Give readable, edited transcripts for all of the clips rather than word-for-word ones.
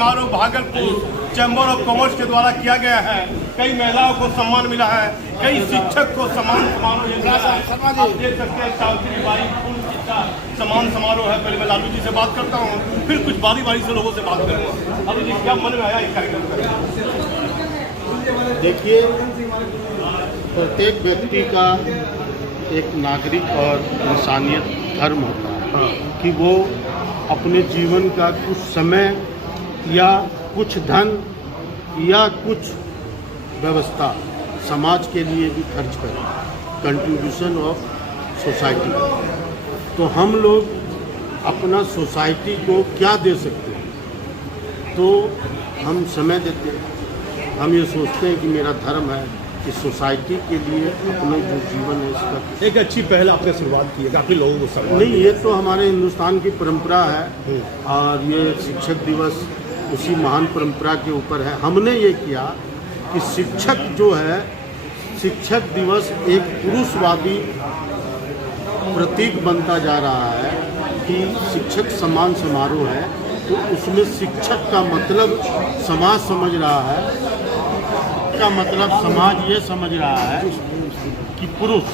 समारोह Bhagalpur chamber of commerce के द्वारा किया गया है। कई महिलाओं को सम्मान मिला है, कई शिक्षक को सम्मान समारोह मिला है। आप देख सकते हैं सावित्रीबाई फूले शिक्षा सम्मान समारोह है। पहले मैं लालू जी से बात करता हूँ, फिर कुछ बारी बारी से लोगों से बात करूँगा। अभी जी क्या मन में आया इस कार्यक्रम का? देखिए, प्रत्येक व्यक्ति का एक नागरिक और इंसानियत धर्म होता है कि वो अपने जीवन का कुछ समय या कुछ धन या कुछ व्यवस्था समाज के लिए भी खर्च करें, कंट्रीब्यूशन ऑफ सोसाइटी। तो हम लोग अपना सोसाइटी को क्या दे सकते हैं? तो हम समय देते हैं। हम ये सोचते हैं कि मेरा धर्म है कि सोसाइटी के लिए अपना जो जीवन है इसका एक अच्छी पहल आपने शुरुआत की है, काफ़ी लोगों को सम्मान नहीं, ये तो हमारे हिंदुस्तान की परंपरा है और ये शिक्षक दिवस उसी महान परंपरा के ऊपर है। हमने ये किया कि शिक्षक जो है, शिक्षक दिवस एक पुरुषवादी प्रतीक बनता जा रहा है कि शिक्षक सम्मान समारोह है, तो उसमें शिक्षक का मतलब समाज समझ रहा है, का मतलब समाज ये समझ रहा है कि पुरुष।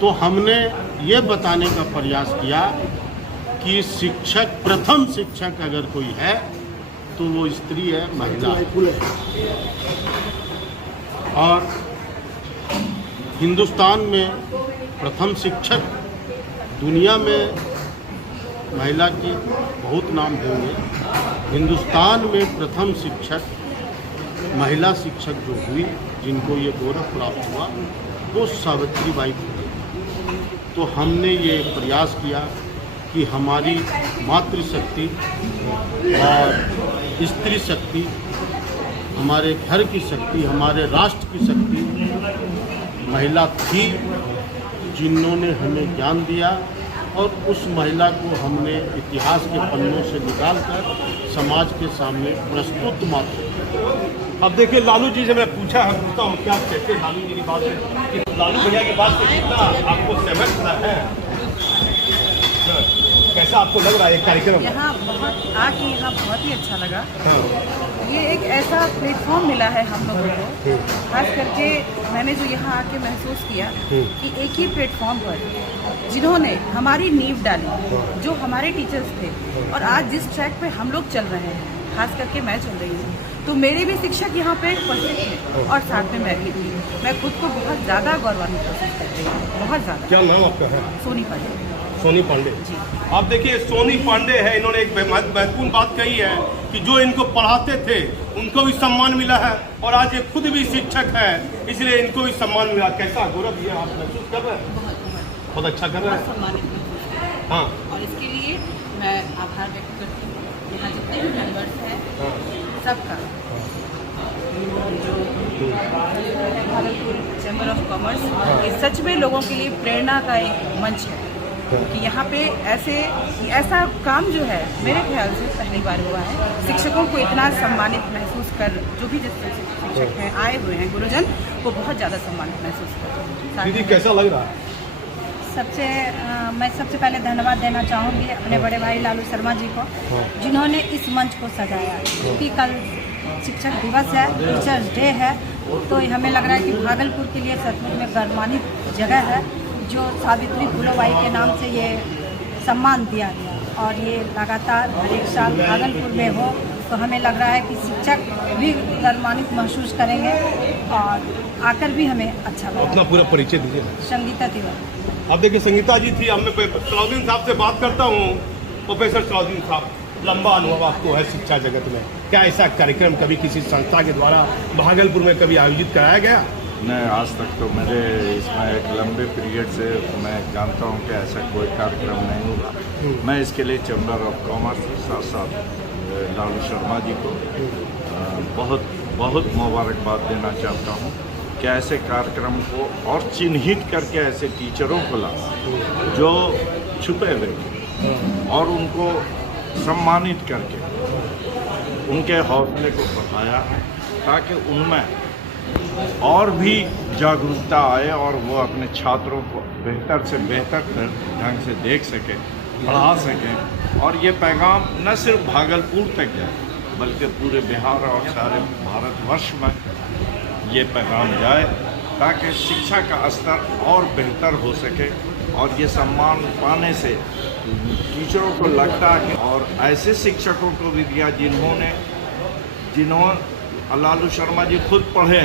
तो हमने ये बताने का प्रयास किया कि शिक्षक, प्रथम शिक्षक अगर कोई है तो वो स्त्री है, महिला है। और हिंदुस्तान में प्रथम शिक्षक, दुनिया में महिला की बहुत नाम होंगे, हिंदुस्तान में प्रथम शिक्षक, महिला शिक्षक जो हुई, जिनको ये गौरव प्राप्त हुआ, वो सावित्रीबाई फुले। तो हमने ये प्रयास किया कि हमारी मातृशक्ति और स्त्री शक्ति, हमारे घर की शक्ति, हमारे राष्ट्र की शक्ति महिला थी, जिन्होंने हमें ज्ञान दिया, और उस महिला को हमने इतिहास के पन्नों से निकालकर समाज के सामने प्रस्तुत मात्र। अब देखिए, लालू जी से मैं पूछता हूँ क्या कहते हैं लालू जी की बात है कि लालू भैया की बात से कितना आपको सहमत है? कैसा आपको लग रहा है ये कार्यक्रम? यहाँ बहुत ही अच्छा लगा। ये एक ऐसा प्लेटफॉर्म मिला है हम लोगों को, खास करके मैंने जो यहाँ आके महसूस किया कि एक ही प्लेटफॉर्म पर जिन्होंने हमारी नींव डाली, जो हमारे टीचर्स थे, और आज जिस ट्रैक पे हम लोग चल रहे हैं, खास करके मैं चल रही हूँ, तो मेरे भी शिक्षक यहाँ पे उपस्थित थे और साथ में मैं भी थी। मैं खुद को बहुत ज़्यादा गौरवान्वित महसूस कर रही हूँ, बहुत ज़्यादा। क्या नाम आपका है? सोनी पांडे। सोनी पांडे। आप देखिए, सोनी पांडे है, इन्होंने एक महत्वपूर्ण बात कही है कि जो इनको पढ़ाते थे उनको भी सम्मान मिला है, और आज ये खुद भी शिक्षक है, इसलिए इनको भी सम्मान मिला। कैसा गौरव ये आप महसूस कर रहे हैं? बहुत अच्छा कर रहे हैं। हाँ, और इसके लिए मैं आभार व्यक्त करती हूँ यहाँ जितने भी मेंबर्स हैं सबका, भागलपुर चैम्बर ऑफ कॉमर्स, ये सच में लोगों के लिए प्रेरणा का एक मंच है कि यहाँ पे ऐसा काम जो है मेरे ख्याल से पहली बार हुआ है। शिक्षकों को इतना सम्मानित महसूस कर, जो भी शिक्षक हैं आए हुए हैं गुरुजन, वो बहुत ज़्यादा सम्मानित महसूस कर रहे हैं। दीदी कैसा लग रहा है? मैं सबसे पहले धन्यवाद देना चाहूँगी अपने बड़े भाई लालू शर्मा जी को, जिन्होंने इस मंच को सजाया। क्योंकि कल शिक्षक दिवस है, टीचर्स डे है, तो हमें लग रहा है कि भागलपुर के लिए सचमुच में गर्मान्वित जगह है जो सावित्री फुलेबाई के नाम से ये सम्मान दिया गया, और ये लगातार हर एक साल भागलपुर में हो, तो हमें लग रहा है कि शिक्षक भी गर्मान्वित महसूस करेंगे और आकर भी हमें अच्छा लगेगा। अपना पूरा परिचय दीजिए। संगीता तिवारी। अब देखिए, संगीता जी थी। अब मैं सलाउद्दीन साहब से बात करता हूँ। प्रोफेसर सलाउद्दीन साहब, लंबा अनुभव आपको है शिक्षा जगत में, क्या ऐसा कार्यक्रम कभी किसी संस्था के द्वारा भागलपुर में कभी आयोजित कराया गया? नहीं, आज तक तो मेरे इसमें एक लंबे पीरियड से मैं जानता हूँ कि ऐसा कोई कार्यक्रम नहीं हुआ। मैं इसके लिए चैम्बर ऑफ कॉमर्स के साथ साथ लालू शर्मा जी को बहुत बहुत मुबारकबाद देना चाहता हूँ कि ऐसे कार्यक्रम को और चिन्हित करके ऐसे टीचरों को ला जो छुपे हुए और उनको सम्मानित करके उनके हौसले को बढ़ाया है, ताकि उनमें और भी जागरूकता आए और वो अपने छात्रों को बेहतर से बेहतर ढंग से देख सकें, पढ़ा सकें, और ये पैगाम न सिर्फ भागलपुर तक जाए बल्कि पूरे बिहार और सारे भारतवर्ष में ये पैगाम जाए ताकि शिक्षा का स्तर और बेहतर हो सके और ये सम्मान पाने से टीचरों को लगता है और ऐसे शिक्षकों को भी दिया जिन्होंने लालू शर्मा जी खुद पढ़े,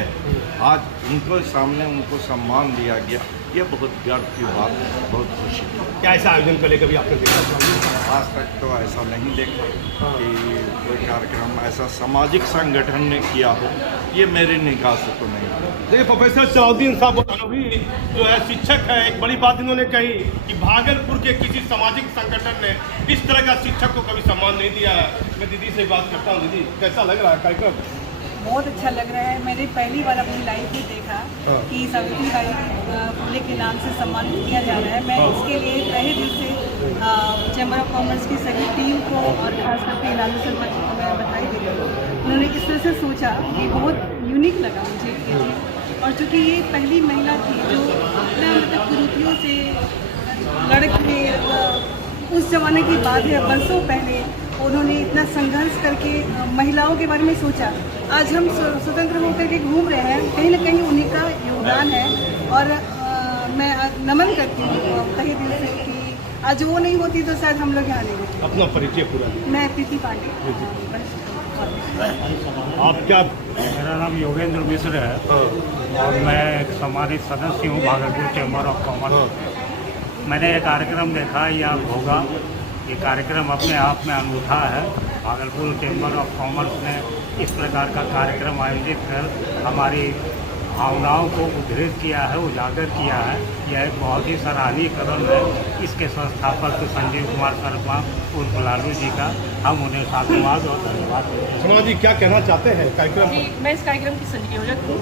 आज उनको सामने उनको सम्मान दिया गया। ये बहुत गर्व की बात है, बहुत खुशी है। क्या ऐसा आयोजन पहले कभी आपने देखा? आज तक तो ऐसा नहीं देखा कि कोई कार्यक्रम ऐसा सामाजिक संगठन ने किया हो, ये मेरी निगाह से तो नहीं। देखिए प्रोफेसर सलाउद्दीन साहब भी जो है शिक्षक है, एक बड़ी बात इन्होंने कही कि भागलपुर के किसी सामाजिक संगठन ने इस तरह का शिक्षक को कभी सम्मान नहीं दिया है। मैं दीदी से बात करता हूँ। दीदी, कैसा लग रहा है कार्यक्रम? बहुत अच्छा लग रहा है। मैंने पहली बार अपनी लाइफ में देखा कि सावित्रीबाई फुले के नाम से सम्मानित किया जा रहा है। मैं इसके लिए तहे दिल से चैम्बर ऑफ कॉमर्स की सभी टीम को और खास करके लालू शर्मा जी को मैं बधाई देती हूँ। उन्होंने इस तरह से सोचा, ये बहुत यूनिक लगा मुझे ये चीज़। और चूँकि ये पहली महिला थी जो अपने मतलब कुरीतियों से लड़के, उस जमाने की बात है, बरसों पहले उन्होंने इतना संघर्ष करके महिलाओं के बारे में सोचा। आज हम स्वतंत्र होकर के घूम रहे हैं, कहीं ना कहीं उन्हीं का योगदान है। और मैं नमन करती हूँ तहे दिल से कि आज वो नहीं होती तो शायद हम लोग यहाँ नहीं होते। अपना परिचय पूरा। मैं प्रीति पांडे। आप क्या? मेरा नाम योगेंद्र मिश्र है और मैं एक सम्मानित सदस्य हूँ भागलपुर चैम्बर ऑफ कॉमर्स। मैंने ये कार्यक्रम देखा या होगा, ये कार्यक्रम अपने आप में अनूठा है। भागलपुर चैम्बर ऑफ कॉमर्स ने इस प्रकार का कार्यक्रम आयोजित कर हमारी भावनाओं को उद्धृत किया है, उजागर किया है। यह एक बहुत ही सराहनीय कदम है। इसके संस्थापक संजीव कुमार शर्मा उर्फ लालू जी का हम उन्हें साधुवाद और धन्यवाद देते हैं। शर्मा जी क्या कहना चाहते हैं कार्यक्रम? जी, मैं इस कार्यक्रम की संयोजक हूँ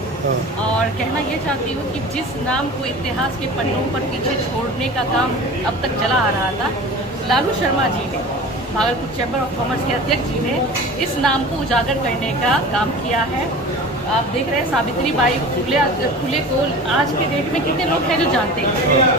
और कहना ये चाहती हूँ कि जिस नाम को इतिहास के पन्नों पर पीछे छोड़ने का काम अब तक चला आ रहा था, लालू शर्मा जी ने, भागलपुर चैम्बर ऑफ कॉमर्स के अध्यक्ष जी ने इस नाम को उजागर करने का काम किया है। आप देख रहे हैं सावित्रीबाई फुले को आज के डेट में कितने लोग हैं जो जानते हैं।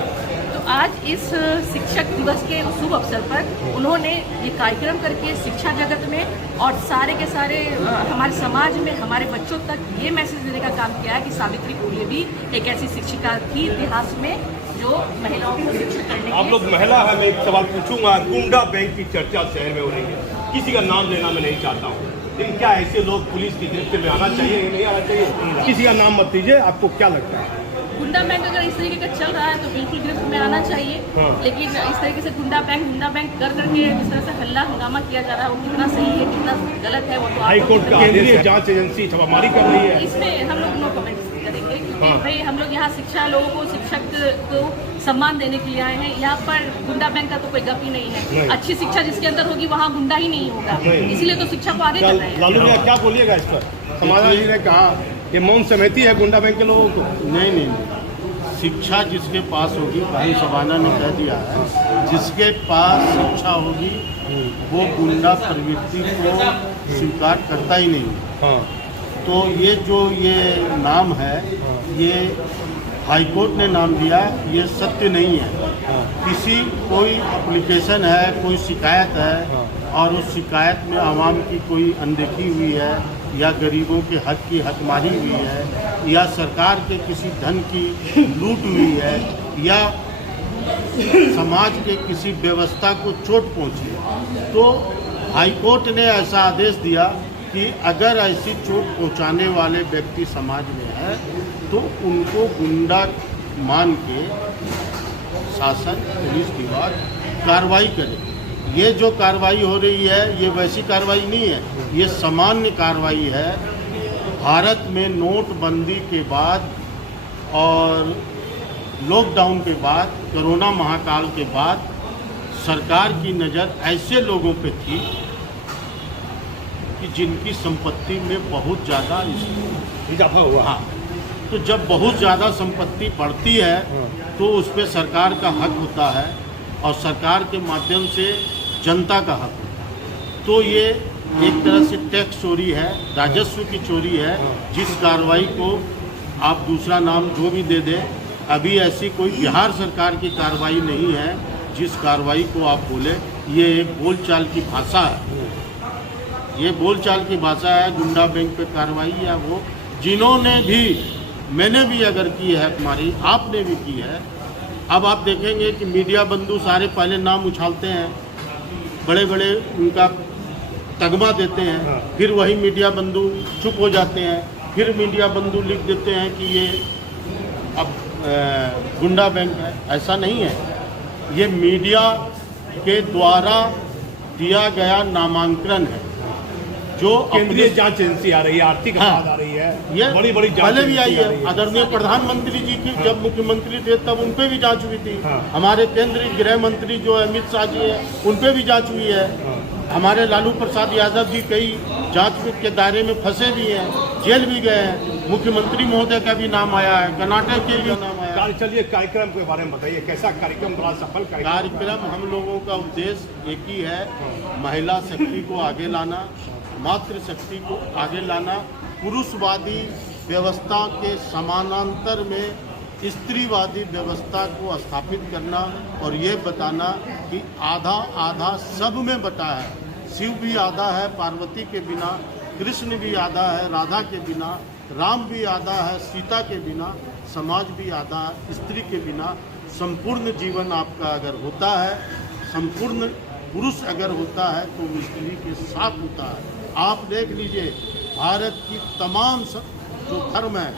तो आज इस शिक्षक दिवस के शुभ अवसर पर उन्होंने ये कार्यक्रम करके शिक्षा जगत में और सारे के सारे हमारे समाज में हमारे बच्चों तक ये मैसेज देने का काम किया है कि सावित्री फुले भी एक ऐसी शिक्षिका थी इतिहास में जो महिलाओं को शिक्षित करने। आप लोग महिला है, मैं एक सवाल पूछूंगा। गुंडा बैंक की चर्चा शहर में हो रही है, किसी का नाम लेना मैं नहीं चाहता हूँ, लेकिन क्या ऐसे लोग पुलिस की गिरफ्त में आना चाहिए या नहीं आना चाहिए? किसी का नाम मत दीजिए, आपको क्या लगता है? गुंडा बैंक अगर इस तरीके का चल रहा है तो बिल्कुल गिरफ्त में आना चाहिए। लेकिन इस तरीके से गुंडा बैंक कर करके जिस तरह से हल्ला हंगामा किया जा रहा है वो कितना सही है कितना गलत है वो तो हाईकोर्ट का केंद्रीय जांच एजेंसी छापामारी कर रही है। इसमें हम लोग नो कमेंट करेंगे क्योंकि भाई हम लोग यहाँ शिक्षा लोगों को शिक्षक को सम्मान देने के लिए आए हैं। यहाँ पर गुंडा बैंक का तो कोई गप ही नहीं है। अच्छी शिक्षा जिसके अंदर होगी वहाँ गुंडा ही नहीं होगा, इसीलिए तो शिक्षा को आगे कर रहे हैं। लालू भैया क्या बोलिएगा इस पर? समाधान जी ने कहा ये मौन सहमति है गुंडा बैंक के लोगों को। नहीं, शिक्षा जिसके पास होगी, भाई शबाना ने कह दिया है, जिसके पास शिक्षा होगी वो गुंडा प्रवृत्ति को स्वीकार करता ही नहीं। तो ये नाम है, ये हाईकोर्ट ने नाम दिया, ये सत्य नहीं है। कोई एप्लीकेशन है, कोई शिकायत है और उस शिकायत में आवाम की कोई अनदेखी हुई है या गरीबों के हक की हकमारी हुई है या सरकार के किसी धन की लूट हुई है या समाज के किसी व्यवस्था को चोट पहुंची, तो हाईकोर्ट ने ऐसा आदेश दिया कि अगर ऐसी चोट पहुंचाने वाले व्यक्ति समाज में है तो उनको गुंडा मान के शासन पुलिस विभाग कार्रवाई करे। ये जो कार्रवाई हो रही है ये वैसी कार्रवाई नहीं है, ये सामान्य कार्रवाई है। भारत में नोटबंदी के बाद और लॉकडाउन के बाद, कोरोना महाकाल के बाद सरकार की नज़र ऐसे लोगों पे थी कि जिनकी संपत्ति में बहुत ज़्यादा इजाफा हुआ। हाँ, तो जब बहुत ज़्यादा संपत्ति बढ़ती है तो उस पर सरकार का हक होता है और सरकार के माध्यम से जनता का हक होता है। तो ये एक तरह से टैक्स चोरी है, राजस्व की चोरी है। जिस कार्रवाई को आप दूसरा नाम जो भी दे दें, अभी ऐसी कोई बिहार सरकार की कार्रवाई नहीं है जिस कार्रवाई को आप बोले ये एक बोलचाल की भाषा है। ये बोलचाल की भाषा है, गुंडा बैंक पे कार्रवाई या वो जिन्होंने भी, मैंने भी अगर की है हमारी, आपने भी की है। अब आप देखेंगे कि मीडिया बंधु सारे पहले नाम उछालते हैं, बड़े बड़े उनका तगमा देते हैं, फिर वही मीडिया बंधु चुप हो जाते हैं, फिर मीडिया बंधु लिख देते हैं कि ये अब गुंडा बैंक है। ऐसा नहीं है, ये मीडिया के द्वारा दिया गया नामांकन है जो केंद्रीय जांच एजेंसी आ रही है, आर्थिक अपराध आ रही है, ये बड़ी बड़ी जांच पहले भी आई एजेंसी आ रही है। आदरणीय प्रधानमंत्री जी की जब मुख्यमंत्री थे तब उन पे भी जांच हुई थी। हमारे केंद्रीय गृह मंत्री जो अमित शाह जी है उन पे भी जांच हुई है। हमारे लालू प्रसाद यादव जी कई जांच के दायरे में फंसे भी हैं, जेल भी गए हैं। मुख्यमंत्री महोदय का भी नाम आया है, कर्नाटक के भी नाम आया है। चलिए कार्यक्रम के बारे में बताइए, कैसा कार्यक्रम, बड़ा सफल कार्यक्रम हम लोगों का उद्देश्य एक ही है, महिला शक्ति को आगे लाना, मातृशक्ति को आगे लाना, पुरुषवादी व्यवस्था के समानांतर में स्त्रीवादी व्यवस्था को स्थापित करना और ये बताना कि आधा आधा सब में बटा है। शिव भी आधा है पार्वती के बिना, कृष्ण भी आधा है राधा के बिना, राम भी आधा है सीता के बिना, समाज भी आधा है स्त्री के बिना। संपूर्ण जीवन आपका अगर होता है, संपूर्ण पुरुष अगर होता है तो वो स्त्री के साथ होता है। आप देख लीजिए भारत की तमाम जो धर्म है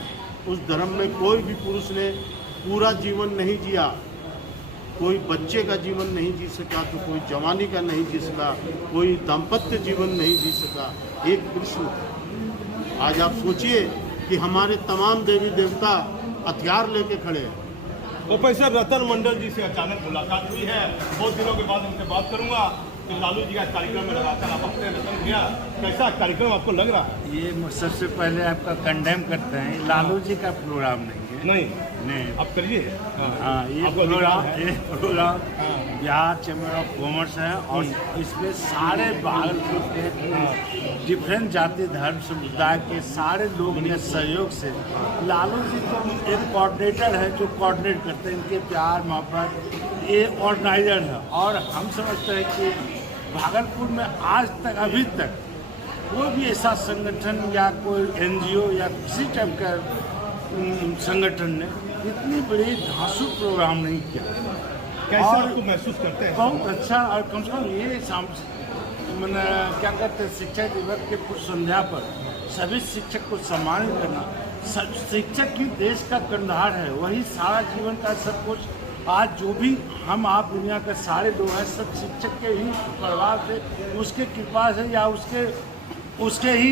उस धर्म में कोई भी पुरुष ने पूरा जीवन नहीं जिया, कोई बच्चे का जीवन नहीं जी सका तो कोई जवानी का नहीं जी सका, कोई दाम्पत्य जीवन नहीं जी सका, एक कृष्ण। आज आप सोचिए कि हमारे तमाम देवी देवता हथियार लेके खड़े हैं। प्रोफेसर रतन मंडल जी से अचानक मुलाकात हुई है, बहुत दिनों के बाद उनसे बात करूंगा। तो लालू जी का कार्यक्रम में लगातार आप अपने रतन भैया, कैसा कार्यक्रम आपको लग रहा है? ये सबसे पहले आपका कंडेम करते हैं, लालू जी का प्रोग्राम नहीं है। नहीं आप करिए। हाँ, ये programme Bihar chamber of commerce है और इसमें सारे भागलपुर के डिफरेंट जाति धर्म समुदाय के सारे लोग के सहयोग से, लालू जी तो एक कोऑर्डिनेटर है जो कोऑर्डिनेट करते हैं, इनके प्यार मोहब्बत, ये ऑर्गेनाइजर है। और हम समझते हैं कि भागलपुर में आज तक अभी तक कोई भी ऐसा संगठन या कोई NGO या किसी टाइप का संगठन ने इतनी बड़ी धांसू प्रोग्राम नहीं किया। कैसा आपको महसूस करते हैं? बहुत अच्छा। और कम से कम ये मैंने क्या कहते हैं, शिक्षक दिवस के पूर्व संध्या पर सभी शिक्षक को सम्मानित करना। शिक्षक ही देश का कंधार है, वही सारा जीवन का सब कुछ। आज जो भी हम आप दुनिया के सारे लोग हैं सब शिक्षक के ही परिवार से, उसके कृपा से या उसके ही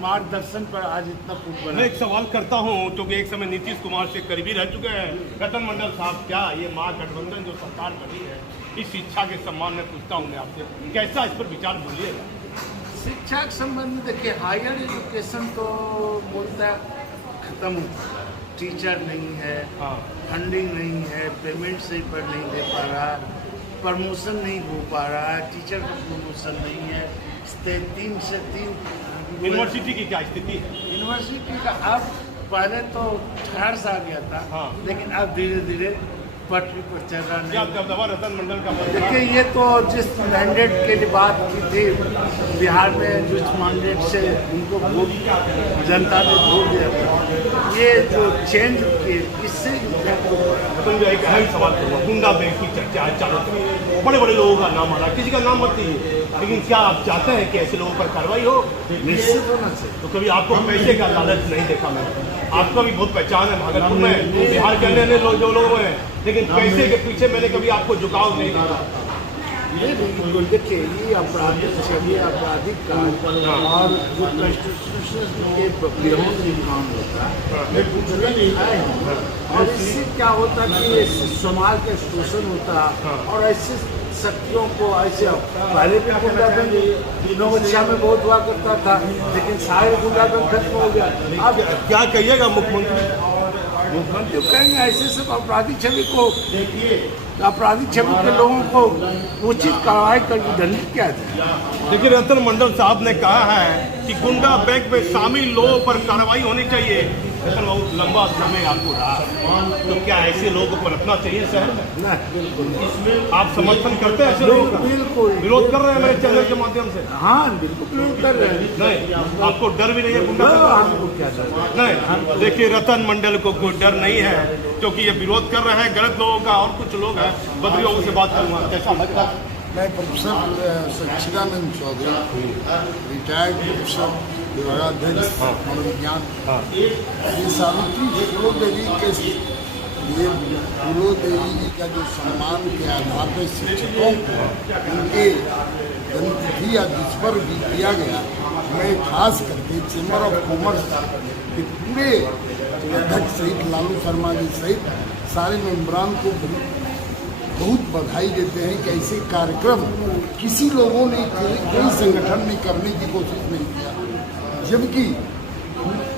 मार्गदर्शन पर आज इतना कुछ बना। मैं एक सवाल करता हूं, क्योंकि एक समय नीतीश कुमार से करीबी रह चुके हैं रतन मंडल साहब, क्या ये महागठबंधन जो सरकार बनी है इस शिक्षा के सम्मान में पूछता हूं मैं आपसे, कैसा इस पर विचार बोलिएगा? शिक्षा के संबंध में देखिए, हायर एजुकेशन तो बोलता खत्म हो, टीचर नहीं है, फंडिंग नहीं है, पेमेंट सही पर नहीं दे पा रहा, प्रमोशन नहीं हो पा रहा है, टीचर का प्रमोशन नहीं है, 3 से 3। यूनिवर्सिटी की क्या स्थिति है? यूनिवर्सिटी का अब पहले तो ठहर सा गया था, लेकिन अब धीरे धीरे पटरी पर चल रहा क्या दबदबा रतन मंडल का? देखिए, ये तो जिस मैंडेट के लिए बात की थी बिहार में, जिस मैंडेट से उनको वोट जनता ने वोट दिया था, ये जो चेंज किए इससे एक सवाल करूँगा, गुंडा बैंक की चर्चा है चारों तरफ, बड़े बड़े लोगों का नाम आ रहा है, किसी का नाम मत दीजिए, लेकिन क्या आप चाहते हैं कि ऐसे लोगों पर कार्रवाई हो? निश्चित होना चाहिए। तो कभी आपको पैसे का लालच नहीं देखा मैंने, आपका भी बहुत पहचान है भागलपुर में, बिहार के अन्य जो लोग हैं, लेकिन पैसे के पीछे मैंने कभी आपको झुकाव नहीं देखा। ये बिल्कुल देखिए, ये आपराधिक छवि, आपराधिक कार्य और जो कॉन्स्टिट्यूशन के विरोध काम होता है, और इससे क्या होता है कि समाज का शोषण होता है और ऐसे शक्तियों को ऐसे पहले भी गुंडागर्दी नौकरिया में बहुत हुआ करता था, लेकिन सारे गुंडागर्दी खत्म हो गया। अब क्या कहिएगा मुख्यमंत्री कहेंगे ऐसे सब आपराधिक छवि को, आपराधिक छवि के लोगों को उचित कार्रवाई करके दंडित किया जाए। देखिए, रतन मंडल साहब ने कहा है कि गुंडा बैंक में शामिल लोगों पर कार्रवाई होनी चाहिए, लेकिन बहुत लंबा समय आपको रहा, तो क्या ऐसे लोगों को रखना चाहिए शहर में? इसमें आप समर्थन करते हैं ऐसे लोगों का? बिल्कुल विरोध कर रहे हैं मेरे चैनल के माध्यम से? हाँ बिल्कुल विरोध कर रहे हैं। नहीं, आपको डर भी नहीं है गुंडा का? हमको क्या डर? नहीं, देखिए रतन मंडल को कोई डर नहीं है क्योंकि ये विरोध कर रहे हैं गलत लोगों का, और कुछ लोग हैं बद्री बाबू से बात करूँगा, कैसा लगता है? मैं प्रोफेसर सच्चिदानंद चौधरी, रिटायर्ड प्रोफेसर विभागाध्यक्ष मनोविज्ञान। ये सावित्री फूलो देवी के ये फूलो देवी जी का जो सम्मान के आधार पर शिक्षकों को उनके जन्मतिथि या जिस पर भी दिया गया, मैं खास करके चैम्बर ऑफ कॉमर्स के पूरे अध्यक्ष सहित लालू शर्मा जी सहित सारे मेम्बरान को बहुत बधाई देते हैं कि ऐसे कार्यक्रम किसी लोगों ने कोई संगठन ने करने की कोशिश नहीं किया, जबकि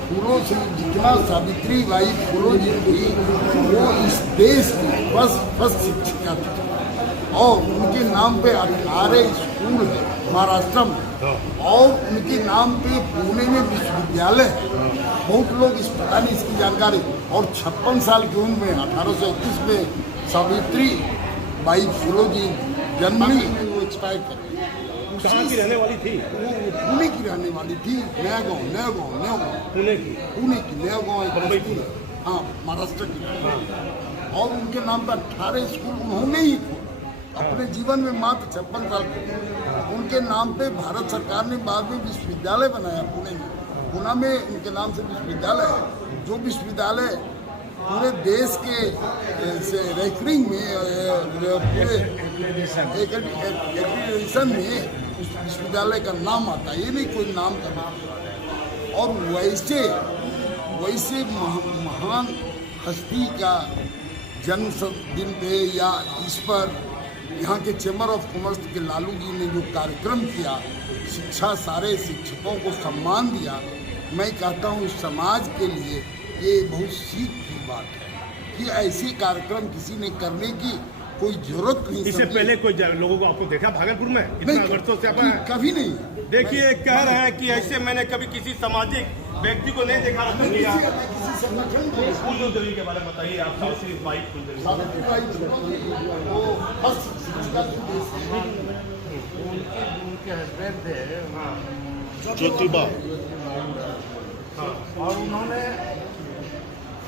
फूलों से जितना सावित्री बाई फूलो जी थी वो इस देश की फर्स्ट शिक्षिका थी और उनके नाम पे 18 स्कूल है महाराष्ट्र में, और उनके नाम पे पुणे में विश्वविद्यालय है। बहुत लोग इस पता नहीं इसकी जानकारी, और 56 साल की उम्र में 1831 में सावित्री बाई फूलो जी जन्मी, वो एक्सपायर कर गई। कहाँ की रहने वाली थी? वो पुणे की रहने वाली थी, नया गाँव पुणे की नया गाँव बम्बई की? हाँ महाराष्ट्र की। और उनके नाम पर 18 स्कूल उन्होंने ही अपने जीवन में मात्र 56 साल के उनके नाम पे भारत सरकार ने बाद में विश्वविद्यालय बनाया पुणे में। पुणे में उनके नाम से विश्वविद्यालय है, जो विश्वविद्यालय पूरे देश के रैंकिंग में पूरे एजुकेशन में उस विश्वविद्यालय का नाम आता है, ये नहीं कोई नाम का। और वैसे महान हस्ती का जन्म दिन पे या इस पर यहाँ के चैम्बर ऑफ कॉमर्स के लालू जी ने जो कार्यक्रम किया, शिक्षा सारे शिक्षकों को सम्मान दिया, मैं कहता हूँ समाज के लिए ये बहुत सीख की बात है कि ऐसे कार्यक्रम किसी ने करने की कोई जरूरत नहीं। इससे पहले कोई लोगों को आपको देखा भागलपुर में? इतना वर्षों से आप कभी नहीं। देखिए कह रहे हैं कि ऐसे मैंने कभी किसी सामाजिक व्यक्ति को नहीं देखा। किसी संगठन को फूल देवी के बारे में बताइए आप। सावित्री बाई फूल देवी वो फर्स्ट शिक्षिका उनके हस्बैंड थे ज्योतिबा, और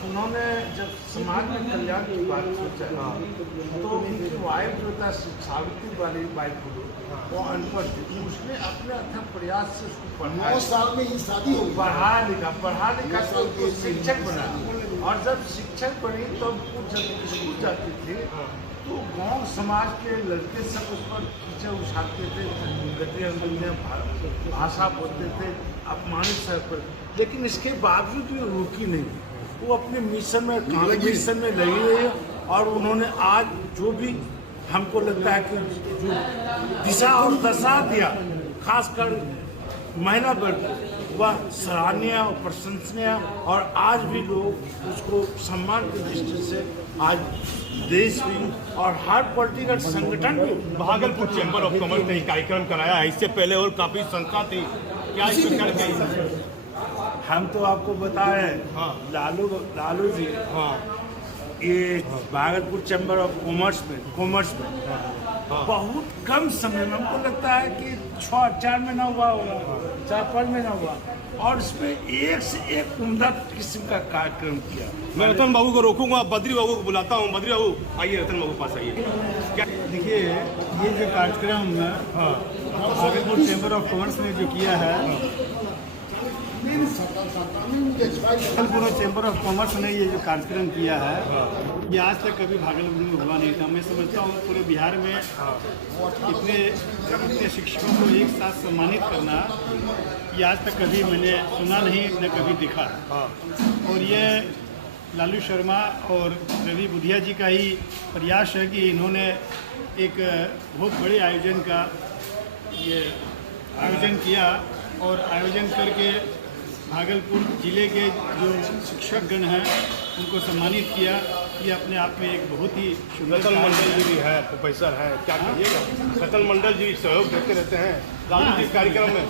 उन्होंने जब समाज में कल्याण की बात सोचा तो उनकी वाइफ जो था सावित्री बाई फूलो, वो अनपढ़ थी, उसने अपने अथक प्रयास से उसको पढ़ाया। 9 साल में ही शादी हो गई। पढ़ा लिखा तो उसको शिक्षक बना, और जब शिक्षक बनी तो वो जब स्कूल जाती थी तो गांव समाज के लड़के सब उस पर कीचड़ उछालते थे, गति अंग्रेजी भाषा बोलते थे, अपमानित सर पर, लेकिन इसके बावजूद भी रुकी नहीं। वो अपने मिशन में लगी रही है, और उन्होंने आज जो भी हमको लगता है कि जो दिशा और दशा दिया खासकर महिला वर्ग को, वह सराहनीय और प्रशंसनीय, और आज भी लोग उसको सम्मान की दृष्टि से आज देश भी और हर पॉलिटिकल संगठन भी। भागलपुर चैम्बर ऑफ कॉमर्स ने कार्यक्रम कराया है, इससे पहले और काफी संस्था थी, क्या इसमें कर गई? हम तो आपको बता रहे हैं, हाँ। लालू जी, हाँ ये भागलपुर चैम्बर ऑफ कॉमर्स में बहुत कम समय में, हमको लगता है कि 4 महीना हुआ होगा, 4-5 महीना हुआ, और इसमें एक से एक उम्दा किस्म का कार्यक्रम किया। मैं रतन बाबू को रोकूंगा, बद्री बाबू को बुलाता हूँ। बद्री बाबू आइए, रतन बाबू पास आइए। क्या देखिए, ये जो कार्यक्रम भागलपुर चैम्बर ऑफ कॉमर्स ने जो किया है, भागलपुर चैम्बर ऑफ कॉमर्स ने ये जो कार्यक्रम किया है, ये आज तक कभी भागलपुर में हुआ नहीं था। मैं समझता हूँ पूरे बिहार में इतने शिक्षकों को एक साथ सम्मानित करना, ये आज तक कभी मैंने सुना नहीं, न कभी दिखा। और ये लालू शर्मा और रवि बुधिया जी का ही प्रयास है कि इन्होंने एक बहुत बड़े आयोजन किया, और आयोजन करके भागलपुर जिले के जो शिक्षकगण हैं उनको सम्मानित किया। ये अपने आप में एक बहुत ही रतन मंडल जी भी है, प्रोफेसर है, क्या कहिएगा? रतन मंडल जी सहयोग देते रहते हैं लालू जी कार्यक्रम में।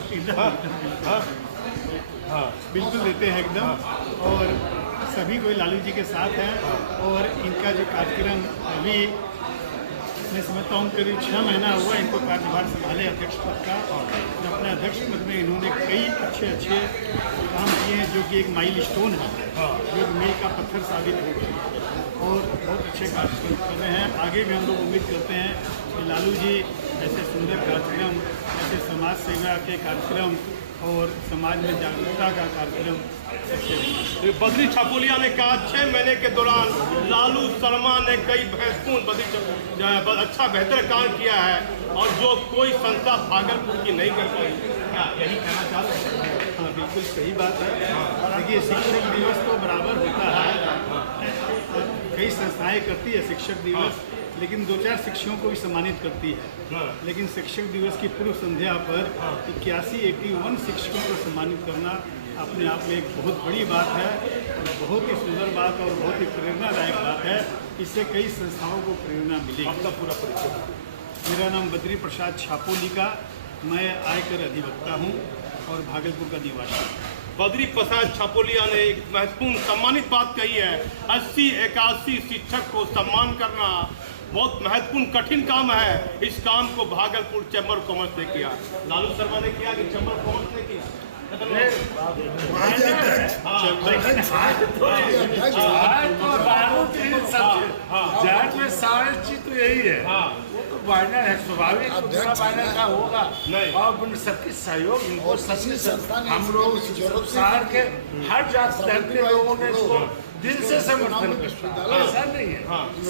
हाँ, बिल्कुल देते हैं एकदम। और सभी कोई लालू जी के साथ हैं और इनका जो कार्यक्रम अभी मैं समझता हूँ करीब 6 महीना हुआ इनको कार्यभार संभाले अध्यक्ष पद का। अपने अध्यक्ष पद में इन्होंने कई अच्छे काम किए हैं जो कि एक माइलस्टोन है, जो मील का पत्थर साबित हो गया और बहुत अच्छे कार्यक्रम कर रहे हैं। आगे भी हम लोग उम्मीद करते हैं कि लालू जी ऐसे सुंदर कार्यक्रम, ऐसे समाज सेवा के कार्यक्रम और समाज में जागरूकता का कार्यक्रम बद्री छापोलिया ने कहा 6 महीने के दौरान लालू शर्मा ने कई महत्वपूर्ण अच्छा बेहतर काम किया है और जो कोई संस्था भागलपुर की नहीं कर पाई। क्या यही कहना चाहते हैं? हाँ, बिल्कुल सही बात है। देखिए, शिक्षक दिवस तो बराबर होता है, कई संस्थाएं करती है शिक्षक दिवस, लेकिन 2-4 शिक्षकों को भी सम्मानित करती है। लेकिन शिक्षक दिवस की पूर्व संध्या पर 81 शिक्षकों को सम्मानित करना अपने आप में एक बहुत बड़ी बात है और बहुत ही सुंदर बात और बहुत ही प्रेरणादायक बात है। इससे कई संस्थाओं को प्रेरणा मिली। आपका पूरा परिचय? मेरा नाम बद्री प्रसाद छापोलिका, मैं आयकर अधिवक्ता हूँ और भागलपुर का निवासी। बद्री प्रसाद छापोलिया ने एक महत्वपूर्ण सम्मानित बात कही है। 80-81 शिक्षक को सम्मान करना बहुत महत्वपूर्ण कठिन काम है। इस काम को भागलपुर चैम्बर ऑफ कॉमर्स ने किया, लालू शर्मा ने किया कि चैम्बर ऑफ कॉमर्स ने किया? सारे चीज तो यही है, वो तो बाइनर है, स्वाभाविक बाइनर का होगा और सबके सहयोग इनको हम लोग शहर के हर जात धर्म के लोगों ने इसको दिल से समर्थन करता, ऐसा नहीं है,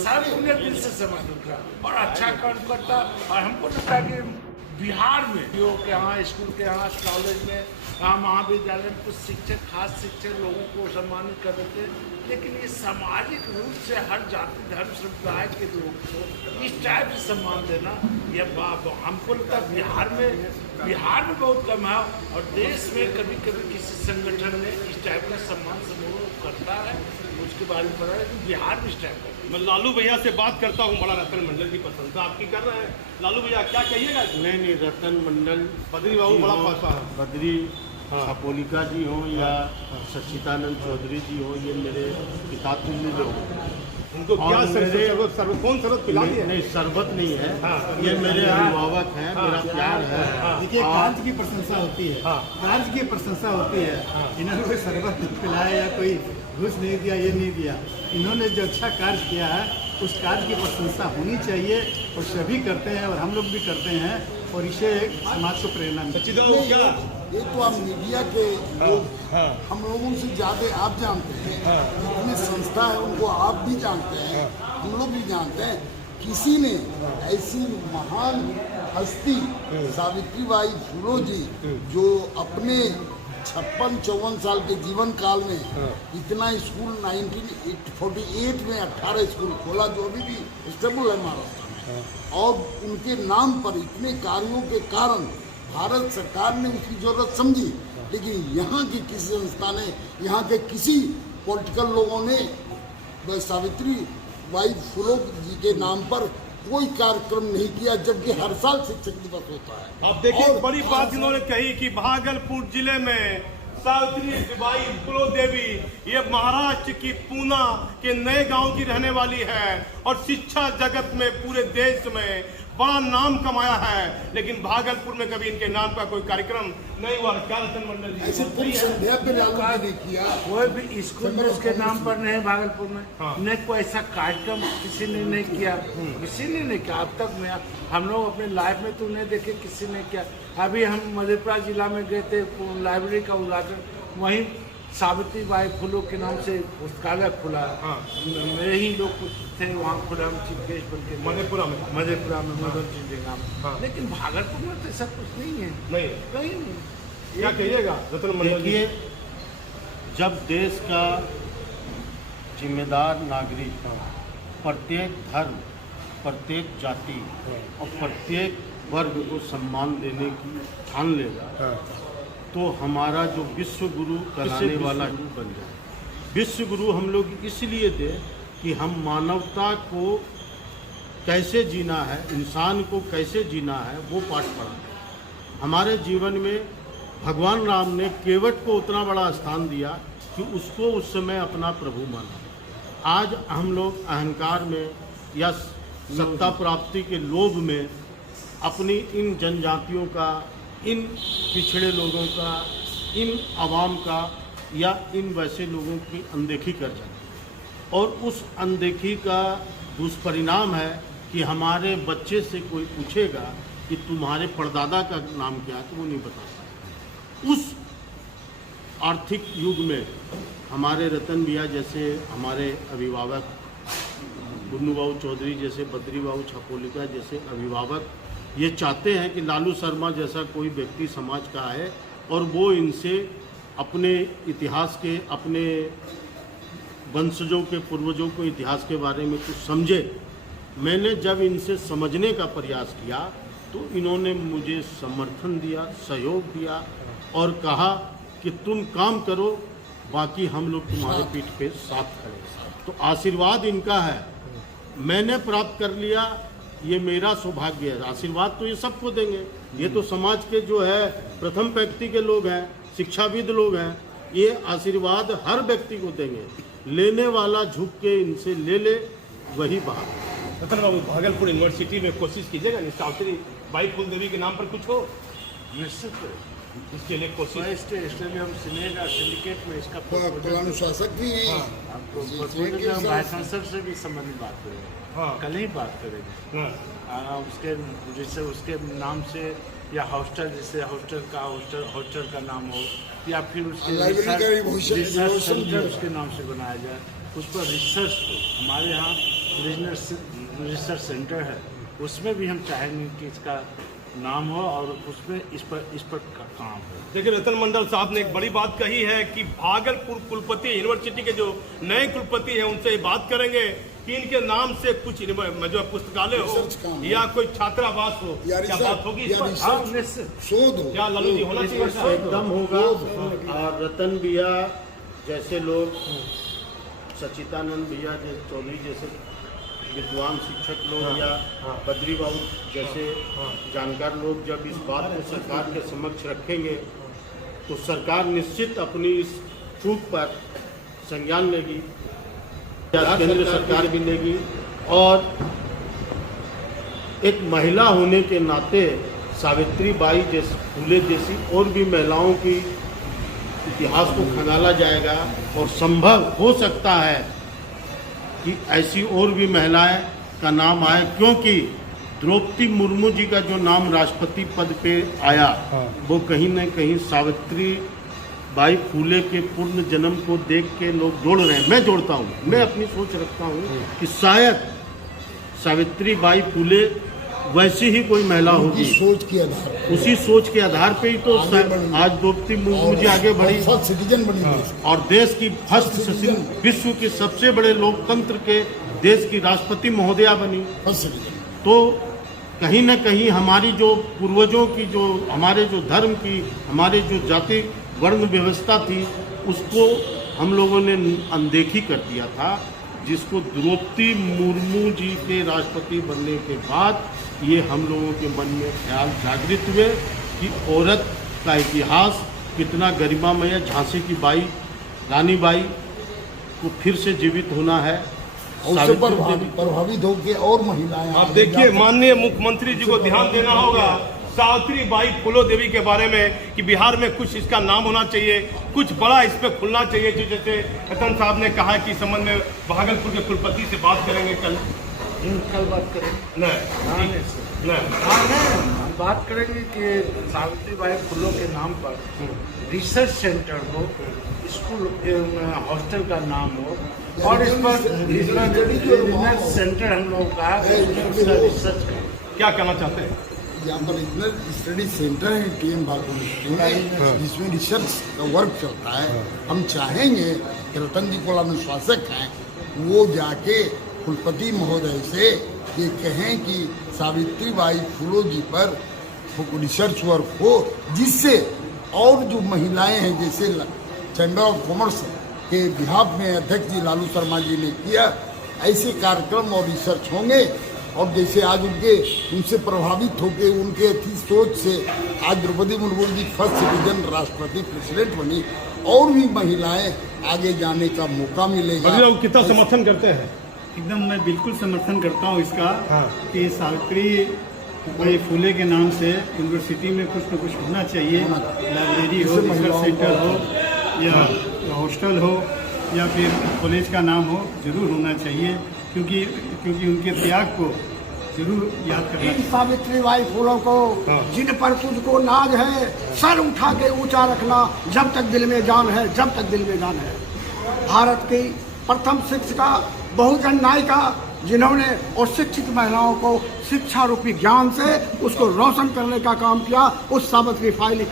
सब उन्हें दिल से समर्थन करता और अच्छा काम करता। और हमको लगता है कि बिहार में जो के यहाँ स्कूल के यहाँ कॉलेज में महाविद्यालय में कुछ शिक्षक, खास शिक्षक लोगों को सम्मानित कर देते हैं, लेकिन ये सामाजिक रूप से हर जाति धर्म संप्रदाय के लोगों को इस टाइप से सम्मान देना, यह हमको लगता है बिहार में बहुत कम है और देश में कभी कभी किसी संगठन में इस टाइप का सम्मान समारोह करता है, उसके बारे में पता है कि बिहार में इस टाइप का। मैं लालू भैया से बात करता हूँ, बड़ा रतन मंडल की प्रशंसा आपकी कर रहे हैं। लालू भैया क्या कहिएगा? नहीं, रतन मंडल बद्री बाबू बड़ा पासा है। बद्री छापोलिका जी हो या सच्चिदानंद चौधरी जी हो, ये मेरे पिता तुल्य लोग हैं। उनको क्या कौन शरबत पिला दिया? नहीं, शरबत नहीं है, ये मेरे अभिभावक हैं, मेरा प्यार है। देखिए, कार्य की प्रशंसा होती है, कार्य की प्रशंसा होती है। इन्होंने कोई शरबत नहीं पिलाया या कोई घूस नहीं दिया, ये नहीं दिया। इन्होंने जो अच्छा कार्य किया है उस कार्य की प्रशंसा होनी चाहिए और सभी करते हैं और हम लोग भी करते हैं और इसे समाज को प्रेरणा मिलती है। ये तो आप मीडिया के लोग हम लोगों से ज़्यादा आप जानते हैं, जितनी संस्था है उनको आप भी जानते हैं, हम लोग भी जानते हैं। किसी ने ऐसी महान हस्ती सावित्रीबाई फुले जी जो अपने 56-54 साल के जीवन काल में इतना स्कूल 1948 में 18 स्कूल खोला जो अभी भी स्टेबल है महाराष्ट्र में, और उनके नाम पर इतने कार्यों के कारण भारत सरकार ने उसकी जरूरत समझी, लेकिन यहाँ की किसी संस्था ने, यहाँ के किसी पॉलिटिकल लोगों ने सावित्रीबाई फुले जी के नाम पर कोई कार्यक्रम नहीं किया, जबकि हर साल शिक्षक दिवस होता है। अब देखिए, बड़ी बात इन्होंने कही कि भागलपुर जिले में सावित्रीबाई फुले देवी ये महाराष्ट्र की पूना के नए गांव की रहने वाली है और शिक्षा जगत में पूरे देश में बड़ा नाम कमाया है, लेकिन भागलपुर में कभी इनके नाम का कोई कार्यक्रम नहीं हुआ। क्या रतन मंडल जी? ऐसे पूरी संध्या पे नहीं किया, कोई भी स्कूल उसके नाम पर नहीं भागलपुर में, न कोई ऐसा कार्यक्रम किसी ने नहीं किया, किसी ने नहीं किया अब तक में। हम लोग अपने लाइफ में तो नहीं देखे, किसी ने किया। अभी हम मधेपुरा जिला में गए थे, लाइब्रेरी का उद्घाटन, वहीं सावित्रीबाई फुले के नाम से पुस्तकालय खुला। मेरे ही लोग थे वहाँ खुला, हम चीफ गेस्ट बन के मधेपुरा में मदन सिंह के नाम। लेकिन भागलपुर में तो ऐसा कुछ नहीं है, कहीं नहीं। क्या कहिएगा रतन मंडल? देखिए, जब देश का जिम्मेदार नागरिक प्रत्येक धर्म, प्रत्येक जाति और प्रत्येक वर्ग को सम्मान देने की ठान लेगा, तो हमारा जो विश्व गुरु कहलाने वाला ही बन जाए। विश्व गुरु हम लोग इसलिए दे कि हम मानवता को कैसे जीना है, इंसान को कैसे जीना है, वो पाठ पढ़ा। हमारे जीवन में भगवान राम ने केवट को उतना बड़ा स्थान दिया कि कि उसको उस समय अपना प्रभु माना। आज हम लोग अहंकार में या सत्ता प्राप्ति के लोभ में अपनी इन जनजातियों का, इन पिछड़े लोगों का, इन आवाम का या इन वैसे लोगों की अनदेखी कर जाते, और उस अनदेखी का दुष्परिणाम है कि हमारे बच्चे से कोई पूछेगा कि तुम्हारे परदादा का नाम क्या है, तो वो नहीं बता पाएगा। उस आर्थिक युग में हमारे रतन भैया जैसे हमारे अभिभावक, गुन्नू बाबू चौधरी जैसे, बद्री बाबू छापोलिका जैसे अभिभावक ये चाहते हैं कि लालू शर्मा जैसा कोई व्यक्ति समाज का है और वो इनसे अपने इतिहास के, अपने वंशजों के, पूर्वजों को इतिहास के बारे में कुछ समझे। मैंने जब इनसे समझने का प्रयास किया तो इन्होंने मुझे समर्थन दिया, सहयोग दिया और कहा कि तुम काम करो, बाकी हम लोग तुम्हारे पीठ पे साथ खड़े। तो आशीर्वाद इनका है, मैंने प्राप्त कर लिया, ये मेरा सौभाग्य है। आशीर्वाद तो ये सबको देंगे, ये तो समाज के जो है प्रथम व्यक्ति के लोग हैं, शिक्षाविद लोग हैं, ये आशीर्वाद हर व्यक्ति को देंगे। लेने वाला झुक के इनसे ले ले, वही बात। रतन बाबू, भागलपुर यूनिवर्सिटी में कोशिश कीजिएगा सावित्री बाई फूल देवी के नाम पर कुछ हो, निश्चित इसके लिए कोशिश। इसलिए हम सिंडिकेट में इसका कुलानुशासक भी हम भाई सांसद से भी संबंधित बात करेंगे। हाँ, कल ही बात करेंगे। हाँ, उसके जैसे उसके नाम से या हॉस्टल, जैसे हॉस्टल का नाम हो या फिर उसके रिसर्च सेंटर उसके नाम से बनाया जाए, उस पर रिसर्च हो। हमारे यहाँ रीजनल रिसर्च सेंटर है, उसमें भी हम चाहेंगे कि इसका नाम हो और उसमें इस पर काम हो। देखिए रतन मंडल साहब ने एक बड़ी बात कही है कि भागलपुर कुलपति यूनिवर्सिटी के जो नए कुलपति हैं उनसे बात करेंगे कि इनके नाम से कुछ जो पुस्तकालय हो या कोई छात्रावास हो, क्या बात होगी इस पर? शोध हो, क्या लालू जी होना चाहिए? एकदम होगा। और रतन भैया जैसे लोग, सचिदानंद भैया जैसे चौधरी जैसे विद्वान शिक्षक लोग या बद्री बाबू जैसे जानकार लोग जब इस बात को सरकार के समक्ष रखेंगे तो सरकार निश्चित अपनी इस चूक पर संज्ञान लेगी, केंद्र सरकार भी लेगी। और एक महिला होने के नाते सावित्री बाई जैसी, फूले जैसी और भी महिलाओं की इतिहास को खंगाला जाएगा और संभव हो सकता है कि ऐसी और भी महिलाएं का नाम आए, क्योंकि द्रौपदी मुर्मू जी का जो नाम राष्ट्रपति पद पे आया वो कहीं न कहीं सावित्री बाई फूले के पूर्ण जन्म को देख के लोग जोड़ रहे हैं। मैं जोड़ता हूँ, मैं अपनी सोच रखता हूँ कि शायद सावित्री बाई फूले वैसी ही कोई महिला होगी, सोच के आधार, उसी सोच के आधार पे ही तो आज द्रौपदी मुर्मू जी आगे बढ़ी सिटीजन बनी और देश की फर्स्ट विश्व के सबसे बड़े लोकतंत्र के देश की राष्ट्रपति महोदया बनी। तो कहीं न कहीं हमारी जो पूर्वजों की, जो हमारे जो धर्म की, हमारे जो जाति वर्ण व्यवस्था थी, उसको हम लोगों ने अनदेखी कर दिया था, जिसको द्रौपदी मुर्मू जी के राष्ट्रपति बनने के बाद ये हम लोगों के मन में ख्याल जागृत हुए कि औरत का इतिहास कितना गरिमामय है। झांसी की बाई, रानी बाई को फिर से जीवित होना है, उससे प्रभावित होकर और महिलाएं। आप देखिए, माननीय मुख्यमंत्री जी को ध्यान देना होगा सावित्री बाई फूलो देवी के बारे में कि बिहार में कुछ इसका नाम होना चाहिए, कुछ बड़ा इस पर खुलना चाहिए। जो जैसे रतन साहब ने कहा कि संबंध में भागलपुर के कुलपति से बात करेंगे कल बात करेंगे। नहीं, बात करेंगे कि सावित्री बाई फूलो के नाम पर रिसर्च सेंटर हो, स्कूल हॉस्टल का नाम हो और इस पर रिसर्च सेंटर हम लोग का रिसर्च। क्या कहना चाहते हैं? यहाँ पर रीजनल स्टडी सेंटर है TM भागलपुर में, जिसमें रिसर्च का वर्क चलता है। हम चाहेंगे कि रतन जी कुलानुशासक हैं, वो जाके कुलपति महोदय से ये कहें कि सावित्री बाई फूलो जी पर रिसर्च वर्क हो, जिससे और जो महिलाएं हैं, जैसे चैम्बर ऑफ कॉमर्स के बिहाफ में अध्यक्ष जी लालू शर्मा जी ने किया, ऐसे कार्यक्रम और रिसर्च होंगे और जैसे आज उनसे प्रभावित होकर उनके अच्छी सोच से आज द्रौपदी मुर्मू जी फर्स्ट सिटीजन राष्ट्रपति प्रेसिडेंट बनी, और भी महिलाएं आगे जाने का मौका मिलेगा। कितना समर्थन करते हैं? एकदम मैं बिल्कुल समर्थन करता हूँ इसका। हाँ। कि सावित्री भाई फुले के नाम से यूनिवर्सिटी में कुछ न कुछ होना चाहिए, लाइब्रेरी हो, रिसर्च सेंटर हो, या हॉस्टल हो, या फिर कॉलेज का नाम हो, जरूर होना चाहिए, क्योंकि उनके त्याग को जरूर याद करना चाहिए। सावित्री बाई फुले को जिन पर तुझको नाज है, सर उठा के ऊंचा रखना, जब तक दिल में जान है, जब तक दिल में जान है। भारत की प्रथम शिक्षिका, बहुजन नायिका, जिन्होंने और शिक्षित महिलाओं को शिक्षा रूपी ज्ञान से उसको रोशन करने का काम किया, उस सावित्री बाई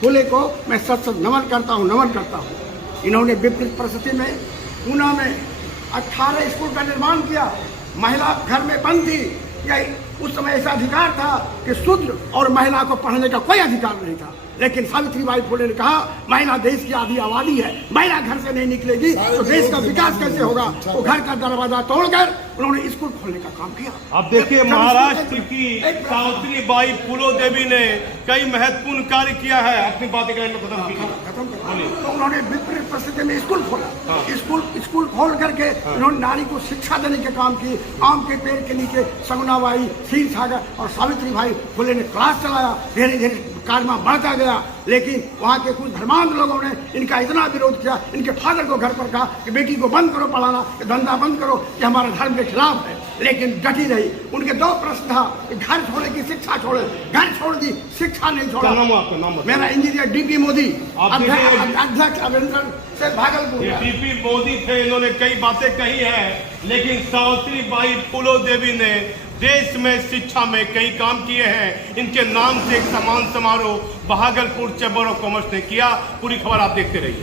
फुले को मैं सच नमन करता हूँ। इन्होंने विपरीत परिस्थिति में पूना में 18 स्कूल का निर्माण किया। महिला घर में बंद थी, या उस समय ऐसा अधिकार था कि शूद्र और महिला को पढ़ने का कोई अधिकार नहीं था, लेकिन सावित्री बाई फुले ने कहा महिला देश की आधी आबादी है, महिला घर से नहीं निकलेगी तो देश का विकास कैसे होगा। वो घर का दरवाजा तोड़कर उन्होंने स्कूल खोलने का काम किया। अब देखिए, महाराष्ट्र की सावित्री बाई फुले देवी ने कई महत्वपूर्ण कार्य किया है। अपनी बातें खत्म की। तो उन्होंने विपरीत परिस्थिति में स्कूल खोला। स्कूल खोल करके उन्होंने नारी को शिक्षा देने के काम की। आम के पेड़ के नीचे सगुनाबाई, क्षीर सागर और सावित्री बाई फुले ने क्लास चलाया। धीरे धीरे कार्यक्रम बढ़ता गया, लेकिन वहाँ के कुछ धर्मांध लोगों ने इनका इतना विरोध किया, इनके फादर को घर पर कहा कि बेटी को बंद करो पढ़ाना, धंधा बंद करो, ये हमारे धर्म के खिलाफ है, लेकिन डटी रही। उनके 2 प्रश्न था कि घर छोड़े की शिक्षा छोड़े। घर छोड़ दी, शिक्षा नहीं छोड़ा। मेरा इंजीनियर DP मोदी, अध्यक्ष अभिनंदन से भागलपुर। DP मोदी थे, इन्होंने कई बातें कही है, लेकिन सावित्री बाई फुले देवी ने देश में शिक्षा में कई काम किए हैं। इनके नाम से एक सम्मान समारोह भागलपुर चैम्बर ऑफ कॉमर्स ने किया। पूरी खबर आप देखते रहिए।